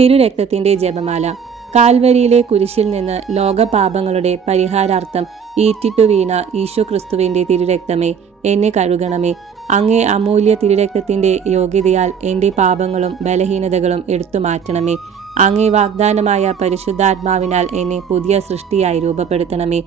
തിരുരക്തത്തിന്റെ ജപമാല. കാൽവരിയിലെ കുരിശിൽ നിന്ന് ലോകപാപങ്ങളുടെ പരിഹാരാർത്ഥം ഈറ്റിട്ടു വീണ ഈശോ ക്രിസ്തുവിന്റെ തിരുരക്തമേ, എന്നെ കഴുകണമേ. അങ്ങേ അമൂല്യ തിരുരക്തത്തിന്റെ യോഗ്യതയാൽ എൻ്റെ പാപങ്ങളും ബലഹീനതകളും എടുത്തു മാറ്റണമേ. അങ്ങേ വാഗ്ദാനമായ പരിശുദ്ധാത്മാവിനാൽ എന്നെ പുതിയ സൃഷ്ടിയായി രൂപപ്പെടുത്തണമേ.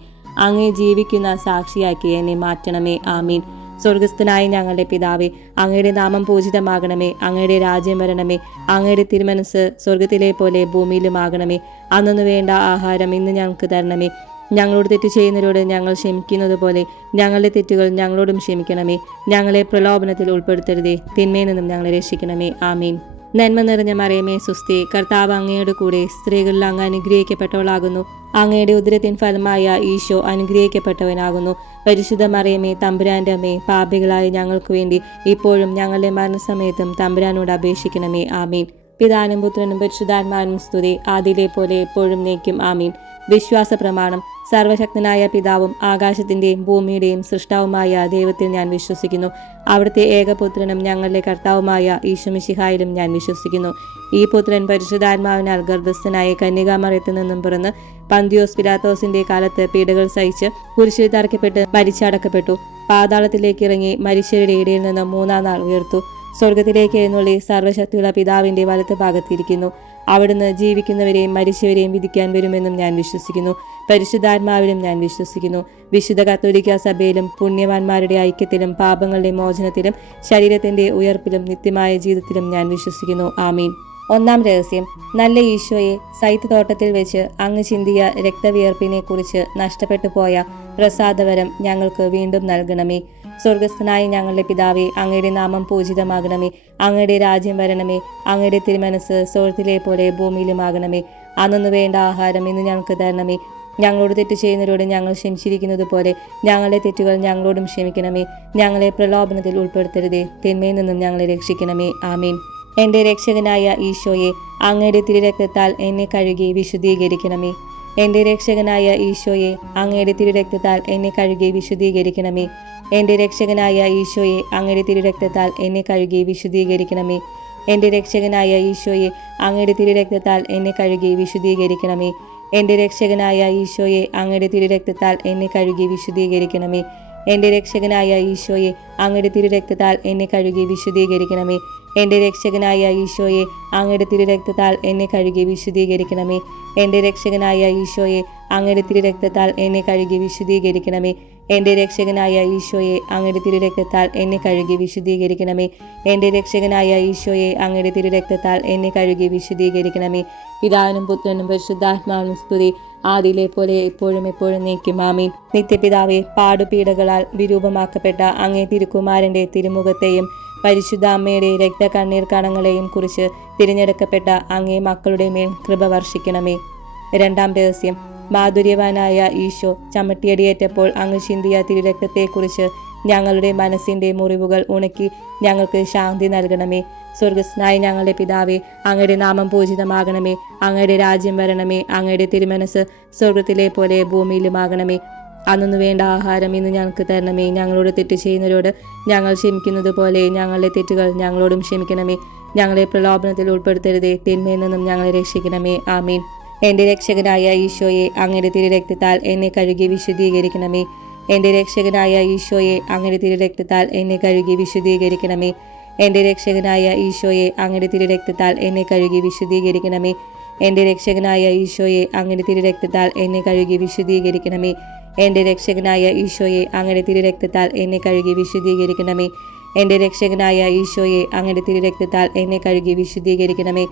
അങ്ങേ ജീവിക്കുന്ന സാക്ഷിയാക്കി എന്നെ മാറ്റണമേ. ആമീൻ. സ്വർഗസ്ഥനായ ഞങ്ങളുടെ പിതാവേ, അങ്ങയുടെ നാമം പൂജിതമാകണമേ. അങ്ങയുടെ രാജ്യം വരണമേ. അങ്ങയുടെ തിരുമനസ് സ്വർഗത്തിലെ പോലെ ഭൂമിയിലുമാകണമേ. അന്നു വേണ്ട ആഹാരം ഇന്ന് ഞങ്ങൾക്ക് തരണമേ. ഞങ്ങളോട് തെറ്റ് ചെയ്യുന്നവരോട് ഞങ്ങൾ ക്ഷമിക്കുന്നത് പോലെ ഞങ്ങളുടെ തെറ്റുകൾ ഞങ്ങളോടും ക്ഷമിക്കണമേ. ഞങ്ങളെ പ്രലോഭനത്തിൽ ഉൾപ്പെടുത്തരുതേ, തിന്മയിൽ നിന്നും ഞങ്ങളെ രക്ഷിക്കണമേ. ആമീൻ. നന്മ നിറഞ്ഞ മറിയമേ, സുസ്തി, കർത്താവ് അങ്ങയുടെ കൂടെ, സ്ത്രീകളിൽ അങ്ങ് അനുഗ്രഹിക്കപ്പെട്ടവളാകുന്നു. അങ്ങയുടെ ഉദരത്തിൻ ഫലമായ ഈശോ അനുഗ്രഹിക്കപ്പെട്ടവനാകുന്നു. പരിശുദ്ധ മറിയമേ, തമ്പുരാന്റെ അമ്മേ, പാപികളായ ഞങ്ങൾക്ക് വേണ്ടി ഇപ്പോഴും ഞങ്ങളുടെ മരണസമയത്തും തമ്പുരാനോട് അപേക്ഷിക്കണമേ. ആമീൻ. പിതാനും പുത്രനും പരിശുദ്ധാത്മാവിനും സ്തുതി, ആദിയിലെ പോലെ എപ്പോഴും നീക്കും. ആമീൻ. വിശ്വാസ പ്രമാണം. സർവശക്തനായ പിതാവും ആകാശത്തിന്റെയും ഭൂമിയുടെയും സൃഷ്ടാവുമായ ദൈവത്തിൽ ഞാൻ വിശ്വസിക്കുന്നു. അവിടുത്തെ ഏകപുത്രനും ഞങ്ങളുടെ കർത്താവുമായ ഈശോ മിശിഹായിലും ഞാൻ വിശ്വസിക്കുന്നു. ഈ പുത്രൻ പരിശുദ്ധാത്മാവിനാൽ ഗർഭസ്ഥനായ കന്യകാമറിയത്തിൽ നിന്നും പിറന്ന് പന്തിയോസ് പിലാത്തോസിന്റെ കാലത്ത് പീഡകൾ സഹിച്ച് കുരിശിൽ തറയ്ക്കപ്പെട്ട് മരിച്ചടക്കപ്പെട്ടു. പാതാളത്തിലേക്ക് ഇറങ്ങി മരിച്ചവരുടെ ഇടയിൽ നിന്ന് മൂന്നാം നാൾ ഉയർത്തു. സ്വർഗത്തിലേക്ക് എഴുന്നള്ളി സർവശക്തിയുള്ള പിതാവിന്റെ വലത്ത് ഭാഗത്തിരിക്കുന്നു. അവിടുന്ന് ജീവിക്കുന്നവരെയും മരിച്ചവരെയും വിധിക്കാൻ വരുമെന്നും ഞാൻ വിശ്വസിക്കുന്നു. പരിശുദ്ധാത്മാവിലും ഞാൻ വിശ്വസിക്കുന്നു. വിശുദ്ധ കത്തോലിക്ക സഭയിലും പുണ്യവാന്മാരുടെ ഐക്യത്തിലും പാപങ്ങളുടെ മോചനത്തിലും ശരീരത്തിന്റെ ഉയർപ്പിലും നിത്യമായ ജീവിതത്തിലും ഞാൻ വിശ്വസിക്കുന്നു. ആമീൻ. ഒന്നാം രഹസ്യം. നല്ല ഈശോയെ, സൈത്ത് തോട്ടത്തിൽ വെച്ച് അങ്ങ് ചിന്തിയ രക്തവിയർപ്പിനെ കുറിച്ച് നഷ്ടപ്പെട്ടു പോയ പ്രസാദവരം ഞങ്ങൾക്ക് വീണ്ടും നൽകണമേ. സ്വർഗസ്ഥനായ ഞങ്ങളുടെ പിതാവേ, അങ്ങയുടെ നാമം പൂജിതമാകണമേ. അങ്ങയുടെ രാജ്യം വരണമേ. അങ്ങയുടെ തിരുമനസ് സ്വർഗത്തിലെ പോലെ ഭൂമിയിലുമാകണമേ. അന്നു വേണ്ട ആഹാരം ഇന്ന് ഞങ്ങൾക്ക് തരണമേ. ഞങ്ങളോട് തെറ്റ് ചെയ്യുന്നവരോട് ഞങ്ങൾ ക്ഷമിച്ചിരിക്കുന്നത് പോലെ ഞങ്ങളുടെ തെറ്റുകൾ ഞങ്ങളോടും ക്ഷമിക്കണമേ. ഞങ്ങളെ പ്രലോഭനത്തിൽ ഉൾപ്പെടുത്തരുതേ, തിന്മയിൽ നിന്നും ഞങ്ങളെ രക്ഷിക്കണമേ. ആമീൻ. എൻ്റെ രക്ഷകനായ ഈശോയെ, അങ്ങയുടെ തിരുരക്തത്താൽ എന്നെ കഴുകി വിശുദ്ധീകരിക്കണമേ. എൻ്റെ രക്ഷകനായ ഈശോയെ, അങ്ങയുടെ തിരുരക്തത്താൽ എന്നെ കഴുകി വിശുദ്ധീകരിക്കണമേ. എൻ്റെ രക്ഷകനായ ഈശോയെ, അങ്ങയുടെ തിരുരക്തത്താൽ എന്നെ കഴുകി വിശുദ്ധീകരിക്കണമേ. എൻ്റെ രക്ഷകനായ ഈശോയെ, അങ്ങയുടെ തിരുരക്തത്താൽ എന്നെ കഴുകി വിശുദ്ധീകരിക്കണമേ. എൻ്റെ രക്ഷകനായ ഈശോയെ, അങ്ങയുടെ തിരുരക്തത്താൽ എന്നെ കഴുകി വിശുദ്ധീകരിക്കണമേ. എൻ്റെ രക്ഷകനായ ഈശോയെ, അങ്ങയുടെ തിരുരക്തത്താൽ എന്നെ കഴുകി വിശുദ്ധീകരിക്കണമേ. എൻ്റെ രക്ഷകനായ ഈശോയെ, അങ്ങയുടെ തിരുരക്തത്താൽ എന്നെ കഴുകി വിശുദ്ധീകരിക്കണമേ. എൻ്റെ രക്ഷകനായ ഈശോയെ, അങ്ങയുടെ തിരുരക്തത്താൽ എന്നെ കഴുകി വിശുദ്ധീകരിക്കണമേ. എൻ്റെ രക്ഷകനായ ഈശോയെ, അങ്ങയുടെ തിരുരക്തത്താൽ എന്നെ കഴുകി വിശുദ്ധീകരിക്കണമേ. എൻ്റെ രക്ഷകനായ ഈശോയെ, അങ്ങയുടെ തിരുരക്തത്താൽ എന്നെ കഴുകി വിശുദ്ധീകരിക്കണമേ. പിതാവിനും പുത്രനും പരിശുദ്ധാത്മാവിനും സ്തുതി, ആദിയിലെ പോലെ എപ്പോഴും എപ്പോഴും നീക്കും. ആമീൻ. നിത്യപിതാവേ, പാടുപീഡകളാൽ വിരൂപമാക്കപ്പെട്ട അങ്ങേ തിരുക്കുമാരന്റെ തിരുമുഖത്തെയും പരിശുദ്ധ അമ്മയുടെ രക്തകണ്ണീർ കണങ്ങളെയും കുറിച്ച് തിരഞ്ഞെടുക്കപ്പെട്ട അങ്ങേ മക്കളുടെ മേൽ കൃപ വർഷിക്കണമേ. രണ്ടാം രഹസ്യം. മാധുര്യവാനായ ഈശോ ചമ്മട്ടിയടിയേറ്റപ്പോൾ അങ്ങ് ചിന്തിയ തിരുരക്തത്തെക്കുറിച്ച് ഞങ്ങളുടെ മനസ്സിന്റെ മുറിവുകൾ ഉണക്കി ഞങ്ങൾക്ക് ശാന്തി നൽകണമേ. സ്വർഗസ്ഥനായ ഞങ്ങളുടെ പിതാവേ, അങ്ങയുടെ നാമം പൂജിതമാകണമേ. അങ്ങയുടെ രാജ്യം വരണമേ. അങ്ങയുടെ തിരുമനസ് സ്വർഗത്തിലെ പോലെ ഭൂമിയിലുമാകണമേ. അന്നു വേണ്ട ആഹാരം ഇന്ന് ഞങ്ങൾക്ക് തരണമേ. ഞങ്ങളോട് തെറ്റ് ചെയ്യുന്നവരോട് ഞങ്ങൾ ക്ഷമിക്കുന്നത് പോലെ ഞങ്ങളുടെ തെറ്റുകൾ ഞങ്ങളോടും ക്ഷമിക്കണമേ. ഞങ്ങളെ പ്രലോഭനത്തിൽ ഉൾപ്പെടുത്തരുതേ, തിന്മയിൽ നിന്നും ഞങ്ങളെ രക്ഷിക്കണമേ. ആമീൻ. എൻ്റെ രക്ഷകനായ ഈശോയെ, അങ്ങയുടെ തിരുരക്തത്താൽ എന്നെ കഴുകി വിശുദ്ധീകരിക്കണമേ. എൻ്റെ രക്ഷകനായ ഈശോയെ, അങ്ങയുടെ തിരുരക്തത്താൽ എന്നെ കഴുകി വിശുദ്ധീകരിക്കണമേ. എൻ്റെ രക്ഷകനായ ഈശോയെ, അങ്ങയുടെ തിരുരക്തത്താൽ എന്നെ കഴുകി വിശുദ്ധീകരിക്കണമേ. എൻ്റെ രക്ഷകനായ ഈശോയെ, അങ്ങയുടെ തിരുരക്തത്താൽ എന്നെ കഴുകി വിശുദ്ധീകരിക്കണമേ. എൻ്റെ രക്ഷകനായ ഈശോയെ, അങ്ങയുടെ തിരുരക്തത്താൽ എന്നെ കഴുകി വിശുദ്ധീകരിക്കണമേ. എൻ്റെ രക്ഷകനായ ഈശോയെ, അങ്ങയുടെ തിരുരക്തത്താൽ എന്നെ കഴുകി വിശുദ്ധീകരിക്കണമേ.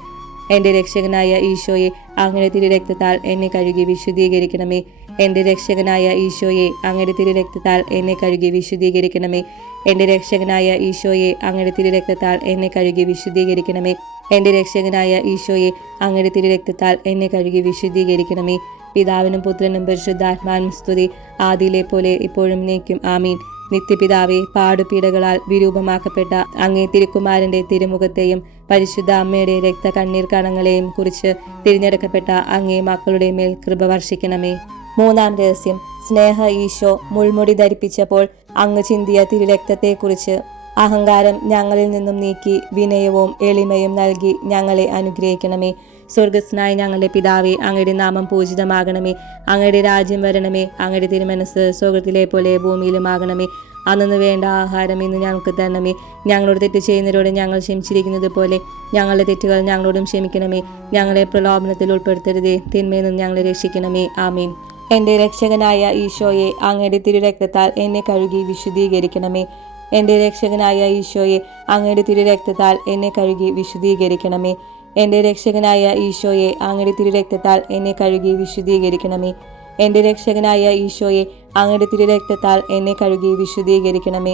എൻ്റെ രക്ഷകനായ ഈശോയെ, അങ്ങയുടെ തിരുരക്തത്താൽ എന്നെ കഴുകി വിശുദ്ധീകരിക്കണമേ. എൻ്റെ രക്ഷകനായ ഈശോയെ, അങ്ങയുടെ തിരുരക്തത്താൽ എന്നെ കഴുകി വിശുദ്ധീകരിക്കണമേ. എൻ്റെ രക്ഷകനായ ഈശോയെ, അങ്ങയുടെ തിരുരക്തത്താൽ എന്നെ കഴുകി വിശുദ്ധീകരിക്കണമേ. എൻ്റെ രക്ഷകനായ ഈശോയെ, അങ്ങയുടെ തിരുരക്തത്താൽ എന്നെ കഴുകി വിശുദ്ധീകരിക്കണമേ. പിതാവിനും പുത്രനും പരിശുദ്ധാത്മാവിനും സ്തുതി, ആദിയിലെ പോലെ ഇപ്പോഴും നീക്കും. ആമീൻ. നിത്യപിതാവേ, പാടുപീഡകളാൽ വിരൂപമാക്കപ്പെട്ട അങ്ങേ തിരുക്കുമാരന്റെ തിരുമുഖത്തെയും പരിശുദ്ധ അമ്മയുടെ രക്തകണ്ണീർ കണങ്ങളെയും കുറിച്ച് തിരഞ്ഞെടുക്കപ്പെട്ട അങ്ങേ മക്കളുടെ മേൽ കൃപ വർഷിക്കണമേ. മൂന്നാം രഹസ്യം. സ്നേഹ ഈശോ മുൾമുടി ധരിപ്പിച്ചപ്പോൾ അങ്ങ് ചിന്തിയ തിരുരക്തത്തെക്കുറിച്ച് അഹങ്കാരം ഞങ്ങളിൽ നിന്നും നീക്കി വിനയവും എളിമയും നൽകി ഞങ്ങളെ അനുഗ്രഹിക്കണമേ. സ്വർഗസ്നായ ഞങ്ങളുടെ പിതാവേ, അങ്ങയുടെ നാമം പൂജിതമാകണമേ. അങ്ങയുടെ രാജ്യം വരണമേ. അങ്ങയുടെ തിരുമനസ് സ്വർഗത്തിലെ പോലെ ഭൂമിയിലുമാകണമേ. അന്നു വേണ്ട ആഹാരം ഇന്ന് ഞങ്ങൾക്ക് തരണമേ. ഞങ്ങളോട് തെറ്റ് ചെയ്യുന്നവരോട് ഞങ്ങൾ ക്ഷമിച്ചിരിക്കുന്നത് പോലെ ഞങ്ങളുടെ തെറ്റുകൾ ഞങ്ങളോടും ക്ഷമിക്കണമേ. ഞങ്ങളെ പ്രലോഭനത്തിൽ ഉൾപ്പെടുത്തരുതേ, തിന്മയിൽ നിന്ന് ഞങ്ങളെ രക്ഷിക്കണമേ. ആമീൻ. എൻ്റെ രക്ഷകനായ ഈശോയെ, അങ്ങയുടെ തിരുരക്തത്താൽ എന്നെ കഴുകി വിശുദ്ധീകരിക്കണമേ. എൻ്റെ രക്ഷകനായ ഈശോയെ, അങ്ങയുടെ തിരുരക്തത്താൽ എന്നെ കഴുകി വിശുദ്ധീകരിക്കണമേ. എൻ്റെ രക്ഷകനായ ഈശോയെ, അങ്ങയുടെ തിരുരക്തത്താൽ എന്നെ കഴുകി വിശുദ്ധീകരിക്കണമേ. എൻ്റെ രക്ഷകനായ ഈശോയെ, അങ്ങയുടെ തിരുരക്തത്താൽ എന്നെ കഴുകി വിശുദ്ധീകരിക്കണമേ.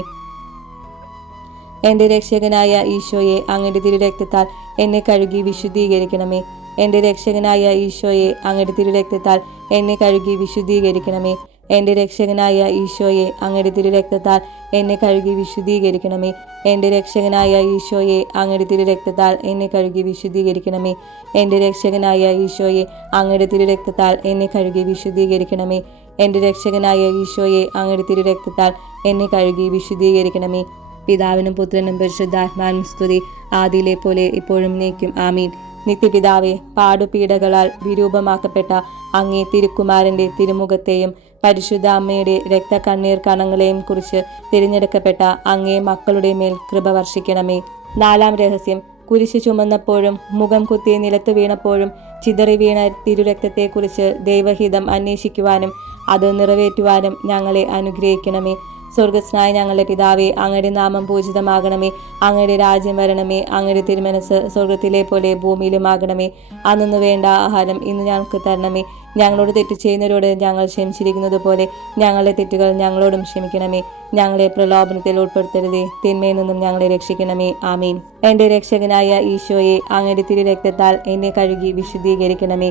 എൻ്റെ രക്ഷകനായ ഈശോയെ, അങ്ങയുടെ തിരുരക്തത്താൽ എന്നെ കഴുകി വിശുദ്ധീകരിക്കണമേ. എൻ്റെ രക്ഷകനായ ഈശോയെ, അങ്ങയുടെ തിരുരക്തത്താൽ എന്നെ കഴുകി വിശുദ്ധീകരിക്കണമേ. എൻ്റെ രക്ഷകനായ ഈശോയെ, അങ്ങയുടെ തിരുരക്തത്താൽ എന്നെ കഴുകി വിശുദ്ധീകരിക്കണമേ. എൻ്റെ രക്ഷകനായ ഈശോയെ, അങ്ങയുടെ തിരുരക്തത്താൽ എന്നെ കഴുകി വിശുദ്ധീകരിക്കണമേ. എൻ്റെ രക്ഷകനായ ഈശോയെ, അങ്ങയുടെ തിരുരക്തത്താൽ എന്നെ കഴുകി വിശുദ്ധീകരിക്കണമേ. എൻ്റെ രക്ഷകനായ ഈശോയെ, അങ്ങയുടെ തിരുരക്തത്താൽ എന്നെ കഴുകി വിശുദ്ധീകരിക്കണമേ. പിതാവിനും പുത്രനും പരിശുദ്ധാത്മാവിനും സ്തുതി, ആദിയിലെ പോലെ ഇപ്പോഴും എന്നേക്കും. ആമീൻ. നിത്യപിതാവേ, പാടുപീഡകളാൽ വിരൂപമാക്കപ്പെട്ട അങ്ങേ തിരുക്കുമാരൻ്റെ തിരുമുഖത്തെയും പരിശുദ്ധ അമ്മയുടെ രക്തക്കണ്ണീർ കണങ്ങളെയും കുറിച്ച് തിരഞ്ഞെടുക്കപ്പെട്ട അങ്ങേ മക്കളുടെ മേൽ കൃപ വർഷിക്കണമേ. 4-ാം രഹസ്യം. കുരിശ് ചുമന്നപ്പോഴും മുഖം കുത്തി നിലത്തു വീണപ്പോഴും ചിതറി വീണ തിരുരക്തത്തെക്കുറിച്ച് ദൈവഹിതം അന്വേഷിക്കുവാനും അത് നിറവേറ്റുവാനും ഞങ്ങളെ അനുഗ്രഹിക്കണമേ. സ്വർഗസ്നായ ഞങ്ങളുടെ പിതാവേ, അങ്ങയുടെ നാമം പൂജിതമാകണമേ. അങ്ങയുടെ രാജ്യം വരണമേ. അങ്ങയുടെ തിരുമനസ് സ്വർഗത്തിലെ പോലെ ഭൂമിയിലുമാകണമേ. അന്നു വേണ്ട ആഹാരം ഇന്ന് ഞങ്ങൾക്ക് തരണമേ. ഞങ്ങളോട് തെറ്റ് ചെയ്യുന്നവരോട് ഞങ്ങൾ ക്ഷമിച്ചിരിക്കുന്നത് പോലെ ഞങ്ങളുടെ തെറ്റുകൾ ഞങ്ങളോടും ക്ഷമിക്കണമേ. ഞങ്ങളെ പ്രലോഭനത്തിൽ ഉൾപ്പെടുത്തരുതേ, തിന്മയിൽ നിന്നും ഞങ്ങളെ രക്ഷിക്കണമേ. ആമീൻ. എൻ്റെ രക്ഷകനായ ഈശോയെ, അങ്ങയുടെ തിരുരക്തത്താൽ എന്നെ കഴുകി വിശുദ്ധീകരിക്കണമേ.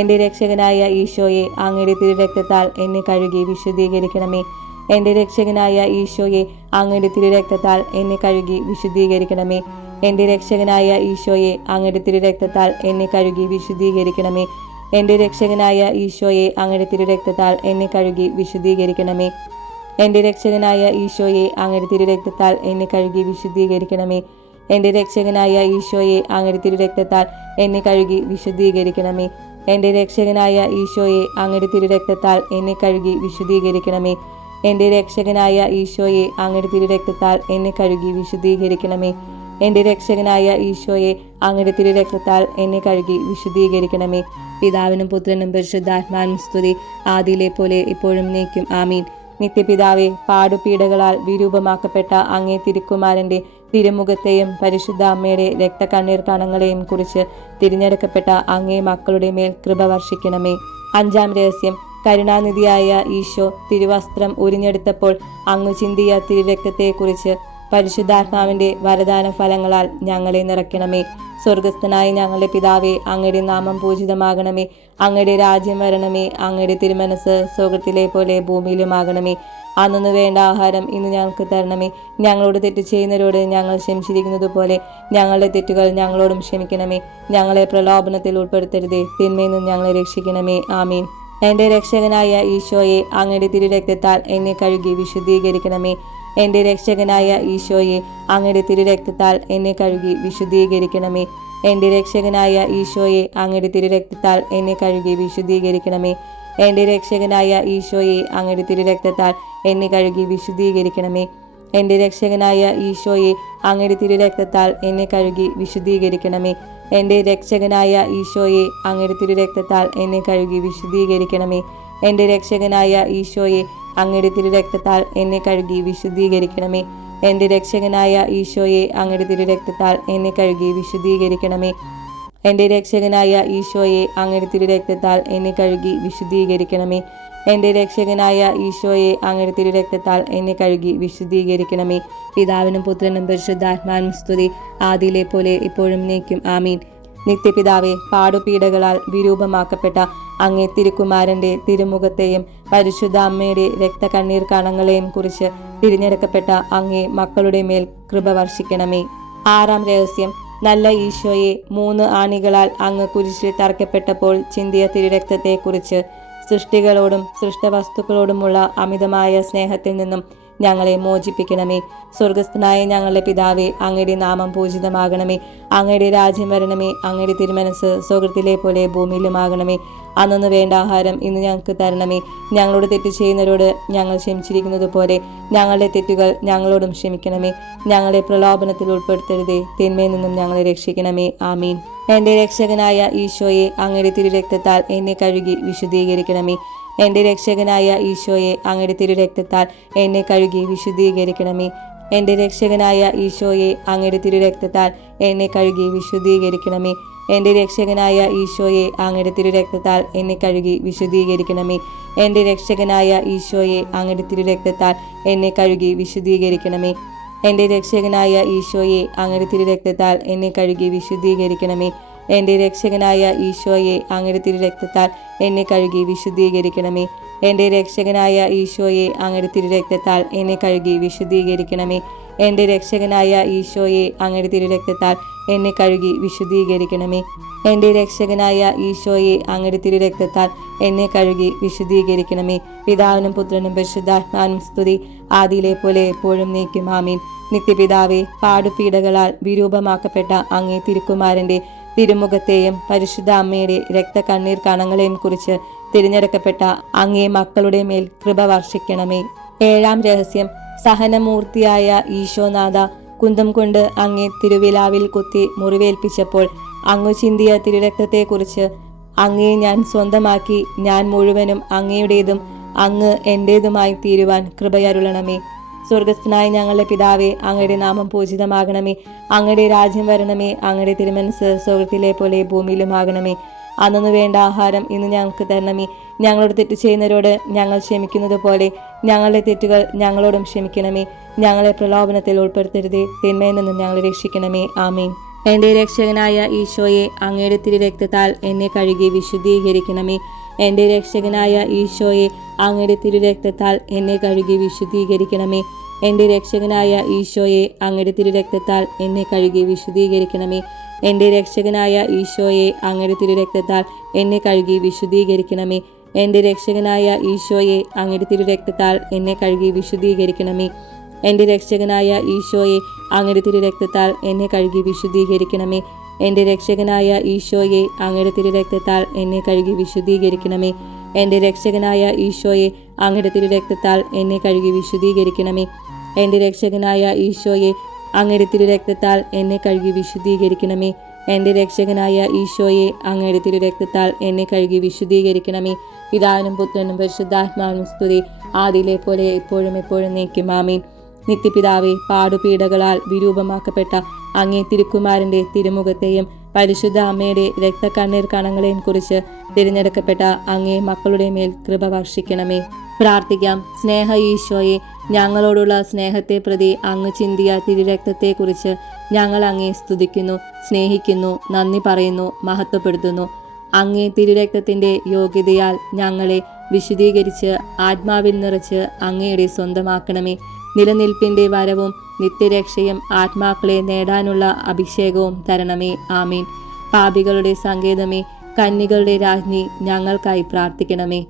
എൻ്റെ രക്ഷകനായ ഈശോയെ, അങ്ങയുടെ തിരുരക്തത്താൽ എന്നെ കഴുകി വിശുദ്ധീകരിക്കണമേ. എൻ്റെ രക്ഷകനായ ഈശോയെ, അങ്ങയുടെ തിരുരക്തത്താൽ എന്നെ കഴുകി വിശുദ്ധീകരിക്കണമേ. എൻ്റെ രക്ഷകനായ ഈശോയെ, അങ്ങയുടെ തിരുരക്തത്താൽ എന്നെ കഴുകി വിശുദ്ധീകരിക്കണമേ. എൻ്റെ രക്ഷകനായ ഈശോയെ, അങ്ങയുടെ തിരുരക്തത്താൽ എന്നെ കഴുകി വിശുദ്ധീകരിക്കണമേ. എൻ്റെ രക്ഷകനായ ഈശോയെ, അങ്ങയുടെ തിരുരക്തത്താൽ എന്നെ കഴുകി വിശുദ്ധീകരിക്കണമേ. എൻ്റെ രക്ഷകനായ ഈശോയെ, അങ്ങയുടെ തിരുരക്തത്താൽ എന്നെ കഴുകി വിശുദ്ധീകരിക്കണമേ. എൻ്റെ രക്ഷകനായ ഈശോയെ, അങ്ങയുടെ തിരുരക്തത്താൽ എന്നെ കഴുകി വിശുദ്ധീകരിക്കണമേ. എൻ്റെ രക്ഷകനായ ഈശോയെ, അങ്ങയുടെ തിരുരക്തത്താൽ എന്നെ കഴുകി വിശുദ്ധീകരിക്കണമേ. എൻ്റെ രക്ഷകനായ ഈശോയെ, അങ്ങയുടെ തിരുരക്തത്താൽ എന്നെ കഴുകി വിശുദ്ധീകരിക്കണമേ. പിതാവിനും പുത്രനും പരിശുദ്ധാത്മാവിനും സ്തുതി, ആദിയിലെ പോലെ ഇപ്പോഴും എന്നേക്കും. ആമീൻ. നിത്യപിതാവേ, പാടുപീഡകളാൽ വിരൂപമാക്കപ്പെട്ട അങ്ങേ തിരുക്കുമാരൻ്റെ തിരുമുഖത്തെയും പരിശുദ്ധ അമ്മയുടെ രക്തക്കണ്ണീർ കണങ്ങളെയും കുറിച്ച് തിരഞ്ഞെടുക്കപ്പെട്ട അങ്ങേ മക്കളുടെ മേൽ കൃപ വർഷിക്കണമേ. 5-ാം രഹസ്യം. കരുണാനിധിയായ ഈശോ തിരുവസ്ത്രം ഉരിഞ്ഞെടുത്തപ്പോൾ അങ്ങ് ചിന്തിയ തിരുരക്തത്തെക്കുറിച്ച് പരിശുദ്ധാത്മാവിൻ്റെ വരദാന ഫലങ്ങളാൽ ഞങ്ങളെ നിറയ്ക്കണമേ. സ്വർഗസ്ഥനായ ഞങ്ങളുടെ പിതാവേ, അങ്ങയുടെ നാമം പൂജിതമാകണമേ. അങ്ങയുടെ രാജ്യം വരണമേ. അങ്ങയുടെ തിരുമനസ് സ്വർഗത്തിലെ പോലെ ഭൂമിയിലുമാകണമേ. അന്നു വേണ്ട ആഹാരം ഇന്ന് ഞങ്ങൾക്ക് തരണമേ. ഞങ്ങളോട് തെറ്റ് ചെയ്യുന്നവരോട് ഞങ്ങൾ ക്ഷമിച്ചിരിക്കുന്നത് പോലെ ഞങ്ങളുടെ തെറ്റുകൾ ഞങ്ങളോടും ക്ഷമിക്കണമേ. ഞങ്ങളെ പ്രലോഭനത്തിൽ ഉൾപ്പെടുത്തരുതേ, തിന്മയിൽ നിന്ന് ഞങ്ങളെ രക്ഷിക്കണമേ. ആമീൻ. എൻ്റെ രക്ഷകനായ ഈശോയെ, അങ്ങയുടെ തിരുരക്തത്താൽ എന്നെ കഴുകി വിശുദ്ധീകരിക്കണമേ. എൻ്റെ രക്ഷകനായ ഈശോയെ, അങ്ങയുടെ തിരുരക്തത്താൽ എന്നെ കഴുകി വിശുദ്ധീകരിക്കണമേ. എൻ്റെ രക്ഷകനായ ഈശോയെ, അങ്ങയുടെ തിരുരക്തത്താൽ എന്നെ കഴുകി വിശുദ്ധീകരിക്കണമേ. എൻ്റെ രക്ഷകനായ ഈശോയെ, അങ്ങയുടെ തിരുരക്തത്താൽ എന്നെ കഴുകി വിശുദ്ധീകരിക്കണമേ. എൻ്റെ രക്ഷകനായ ഈശോയെ, അങ്ങയുടെ തിരുരക്തത്താൽ എന്നെ കഴുകി വിശുദ്ധീകരിക്കണമേ. എൻ്റെ രക്ഷകനായ ഈശോയെ, അങ്ങയുടെ തിരുരക്തത്താൽ എന്നെ കഴുകി വിശുദ്ധീകരിക്കണമേ. എൻ്റെ രക്ഷകനായ ഈശോയെ, അങ്ങയുടെ തിരുരക്തത്താൽ എന്നെ കഴുകി വിശുദ്ധീകരിക്കണമേ. എൻ്റെ രക്ഷകനായ ഈശോയെ, അങ്ങയുടെ തിരുരക്തത്താൽ എന്നെ കഴുകി വിശുദ്ധീകരിക്കണമേ. എൻ്റെ രക്ഷകനായ ഈശോയെ, അങ്ങയുടെ തിരുരക്തത്താൽ എന്നെ കഴുകി വിശുദ്ധീകരിക്കണമേ. എൻ്റെ രക്ഷകനായ ഈശോയെ, അങ്ങയുടെ തിരുരക്തത്താൽ എന്നെ കഴുകി വിശുദ്ധീകരിക്കണമേ. പിതാവിനും പുത്രനും പരിശുദ്ധാത്മാവിനും സ്തുതി, ആദിയിലെ പോലെ ഇപ്പോഴും എന്നേക്കും. ആമീൻ. നിത്യപിതാവേ, പാടുപീഡകളാൽ വിരൂപമാക്കപ്പെട്ട അങ്ങേ തിരുക്കുമാരൻ്റെ തിരുമുഖത്തെയും പരിശുദ്ധ അമ്മയുടെ രക്തക്കണ്ണീർ കണങ്ങളെയും കുറിച്ച് തിരഞ്ഞെടുക്കപ്പെട്ട അങ്ങേ മക്കളുടെ മേൽ കൃപ വർഷിക്കണമേ. 6-ാം രഹസ്യം. നല്ല ഈശോയെ, 3 ആണികളാൽ അങ്ങ് കുരിശിൽ തറയ്ക്കപ്പെട്ടപ്പോൾ ചിന്തിയ തിരുരക്തത്തെക്കുറിച്ച് സൃഷ്ടികളോടും സൃഷ്ടവസ്തുക്കളോടുമുള്ള അമിതമായ സ്നേഹത്തിൽ നിന്നും ഞങ്ങളെ മോചിപ്പിക്കണമേ. സ്വർഗസ്ഥനായ ഞങ്ങളുടെ പിതാവേ, അങ്ങയുടെ നാമം പൂജിതമാകണമേ. അങ്ങയുടെ രാജ്യം വരണമേ. അങ്ങയുടെ തിരുമനസ് സ്വർഗ്ഗത്തിലെ പോലെ ഭൂമിയിലുമാകണമേ. അന്നു വേണ്ട ആഹാരം ഇന്ന് ഞങ്ങൾക്ക് തരണമേ. ഞങ്ങളോട് തെറ്റ് ചെയ്യുന്നവരോട് ഞങ്ങൾ ക്ഷമിച്ചിരിക്കുന്നത് പോലെ ഞങ്ങളുടെ തെറ്റുകൾ ഞങ്ങളോടും ക്ഷമിക്കണമേ. ഞങ്ങളെ പ്രലോഭനത്തിൽ ഉൾപ്പെടുത്തരുതേ, തിന്മയിൽ നിന്നും ഞങ്ങളെ രക്ഷിക്കണമേ. ആമീൻ. എൻ്റെ രക്ഷകനായ ഈശോയെ, അങ്ങയുടെ തിരുരക്തത്താൽ എന്നെ കഴുകി വിശുദ്ധീകരിക്കണമേ. എൻ്റെ രക്ഷകനായ ഈശോയെ, അങ്ങയുടെ തിരുരക്തത്താൽ എന്നെ കഴുകി വിശുദ്ധീകരിക്കണമേ. എൻ്റെ രക്ഷകനായ ഈശോയെ, അങ്ങയുടെ തിരുരക്തത്താൽ എന്നെ കഴുകി വിശുദ്ധീകരിക്കണമേ. എൻ്റെ രക്ഷകനായ ഈശോയെ, അങ്ങയുടെ തിരുരക്തത്താൽ എന്നെ കഴുകി വിശുദ്ധീകരിക്കണമേ. എൻ്റെ രക്ഷകനായ ഈശോയെ, അങ്ങയുടെ തിരുരക്തത്താൽ എന്നെ കഴുകി വിശുദ്ധീകരിക്കണമേ. എൻ്റെ രക്ഷകനായ ഈശോയെ, അങ്ങയുടെ തിരുരക്തത്താൽ എന്നെ കഴുകി വിശുദ്ധീകരിക്കണമേ. എൻ്റെ രക്ഷകനായ ഈശോയെ, അങ്ങയുടെ തിരുരക്തത്താൽ എന്നെ കഴുകി വിശുദ്ധീകരിക്കണമേ. എൻ്റെ രക്ഷകനായ ഈശോയെ, അങ്ങയുടെ തിരുരക്തത്താൽ എന്നെ കഴുകി വിശുദ്ധീകരിക്കണമേ. എൻ്റെ രക്ഷകനായ ഈശോയെ, അങ്ങയുടെ തിരുരക്തത്താൽ എന്നെ കഴുകി വിശുദ്ധീകരിക്കണമേ. എൻ്റെ രക്ഷകനായ ഈശോയെ, അങ്ങയുടെ തിരുരക്തത്താൽ എന്നെ കഴുകി വിശുദ്ധീകരിക്കണമേ. പിതാവിനും പുത്രനും പരിശുദ്ധാത്മാവിനും സ്തുതി, ആദിയിലെ പോലെ എപ്പോഴും നീക്കും. ആമീൻ. നിത്യപിതാവേ, പാടുപീഡകളാൽ വിരൂപമാക്കപ്പെട്ട അങ്ങേ തിരുക്കുമാരൻ്റെ തിരുമുഖത്തെയും പരിശുദ്ധ അമ്മയുടെ രക്തകണ്ണീർ കണങ്ങളെയും കുറിച്ച് തിരഞ്ഞെടുക്കപ്പെട്ട അങ്ങേ മക്കളുടെ മേൽ കൃപ വർഷിക്കണമേ. ഏഴാം രഹസ്യം. സഹനമൂർത്തിയായ ഈശോനാഥ, കുന്തം കൊണ്ട് അങ്ങേ തിരുവിലാവിൽ കുത്തി മുറിവേൽപ്പിച്ചപ്പോൾ അങ്ങു ചിന്തിയ തിരുരക്തത്തെക്കുറിച്ച് അങ്ങേ ഞാൻ സ്വന്തമാക്കി ഞാൻ മുഴുവനും അങ്ങയുടേതും അങ്ങ് എൻ്റേതുമായി തീരുവാൻ കൃപയരുളണമേ. സ്വർഗസ്ഥനായ ഞങ്ങളുടെ പിതാവേ, അങ്ങയുടെ നാമം പൂജിതമാകണമേ. അങ്ങയുടെ രാജ്യം വരണമേ. അങ്ങയുടെ തിരുമനസ് സ്വർഗ്ഗത്തിലെ പോലെ ഭൂമിയിലുമാകണമേ. അന്നു വേണ്ട ആഹാരം ഇന്ന് ഞങ്ങൾക്ക് തരണമേ. ഞങ്ങളോട് തെറ്റ് ചെയ്യുന്നവരോട് ഞങ്ങൾ ക്ഷമിക്കുന്നത് പോലെ ഞങ്ങളുടെ തെറ്റുകൾ ഞങ്ങളോടും ക്ഷമിക്കണമേ. ഞങ്ങളെ പ്രലോഭനത്തിൽ ഉൾപ്പെടുത്തരുതേ, തിന്മയിൽ നിന്നും ഞങ്ങളെ രക്ഷിക്കണമേ. ആമീൻ. എൻ്റെ രക്ഷകനായ ഈശോയെ, അങ്ങയുടെ തിരുരക്തത്താൽ എന്നെ കഴുകി വിശുദ്ധീകരിക്കണമേ. എൻ്റെ രക്ഷകനായ ഈശോയെ, അങ്ങയുടെ തിരുരക്തത്താൽ എന്നെ കഴുകി വിശുദ്ധീകരിക്കണമേ. എൻ്റെ രക്ഷകനായ ഈശോയെ, അങ്ങയുടെ തിരുരക്തത്താൽ എന്നെ കഴുകി വിശുദ്ധീകരിക്കണമേ. എൻ്റെ രക്ഷകനായ ഈശോയെ, അങ്ങയുടെ തിരുരക്തത്താൽ എന്നെ കഴുകി വിശുദ്ധീകരിക്കണമേ. എൻ്റെ രക്ഷകനായ ഈശോയെ, അങ്ങയുടെ തിരുരക്തത്താൽ എന്നെ കഴുകി വിശുദ്ധീകരിക്കണമേ. എൻ്റെ രക്ഷകനായ ഈശോയെ, അങ്ങയുടെ തിരുരക്തത്താൽ എന്നെ കഴുകി വിശുദ്ധീകരിക്കണമേ. എൻ്റെ രക്ഷകനായ ഈശോയെ, അങ്ങയുടെ തിരുരക്തത്താൽ എന്നെ കഴുകി വിശുദ്ധീകരിക്കണമേ. എൻ്റെ രക്ഷകനായ ഈശോയെ, അങ്ങയുടെ തിരുരക്തത്താൽ എന്നെ കഴുകി വിശുദ്ധീകരിക്കണമേ. എൻ്റെ രക്ഷകനായ ഈശോയെ, അങ്ങയുടെ തിരുരക്തത്താൽ എന്നെ കഴുകി വിശുദ്ധീകരിക്കണമേ. എൻ്റെ രക്ഷകനായ ഈശോയെ, അങ്ങയുടെ തിരുരക്തത്താൽ എന്നെ കഴുകി വിശുദ്ധീകരിക്കണമേ. പിതാവിനും പുത്രനും പരിശുദ്ധാത്മാവിനും സ്തുതി, ആദിയിലെ പോലെ എപ്പോഴും എപ്പോഴും നീക്കും. ആമീൻ. നിത്യപിതാവേ, പാടുപീഡകളാൽ വിരൂപമാക്കപ്പെട്ട അങ്ങേ തിരുക്കുമാരൻ്റെ തിരുമുഖത്തെയും പരിശുദ്ധ അമ്മയുടെ രക്തകണ്ണീർ കണങ്ങളെയും കുറിച്ച് തിരഞ്ഞെടുക്കപ്പെട്ട അങ്ങേ മക്കളുടെ മേൽ കൃപ വർഷിക്കണമേ. പ്രാർത്ഥിക്കാം. സ്നേഹ ഈശോയെ, ഞങ്ങളോടുള്ള സ്നേഹത്തെ പ്രതി അങ്ങ് ചിന്തിയ തിരുരക്തത്തെക്കുറിച്ച് ഞങ്ങൾ അങ്ങേ സ്തുതിക്കുന്നു, സ്നേഹിക്കുന്നു, നന്ദി പറയുന്നു, മഹത്വപ്പെടുത്തുന്നു. അങ്ങേ തിരുരക്തത്തിൻ്റെ യോഗ്യതയാൽ ഞങ്ങളെ വിശുദ്ധീകരിച്ച് ആത്മാവിൽ നിറച്ച് അങ്ങയുടെ സ്വന്തമാക്കണമേ. നിലനിൽപ്പിൻ്റെ വരവും നിത്യരക്ഷയും ആത്മാക്കളെ നേടാനുള്ള അഭിഷേകവും തരണമേ. ആമീൻ. പാപികളുടെ സങ്കേതമേ, കന്യകളുടെ രാജ്ഞി, ഞങ്ങൾക്കായി പ്രാർത്ഥിക്കണമേ.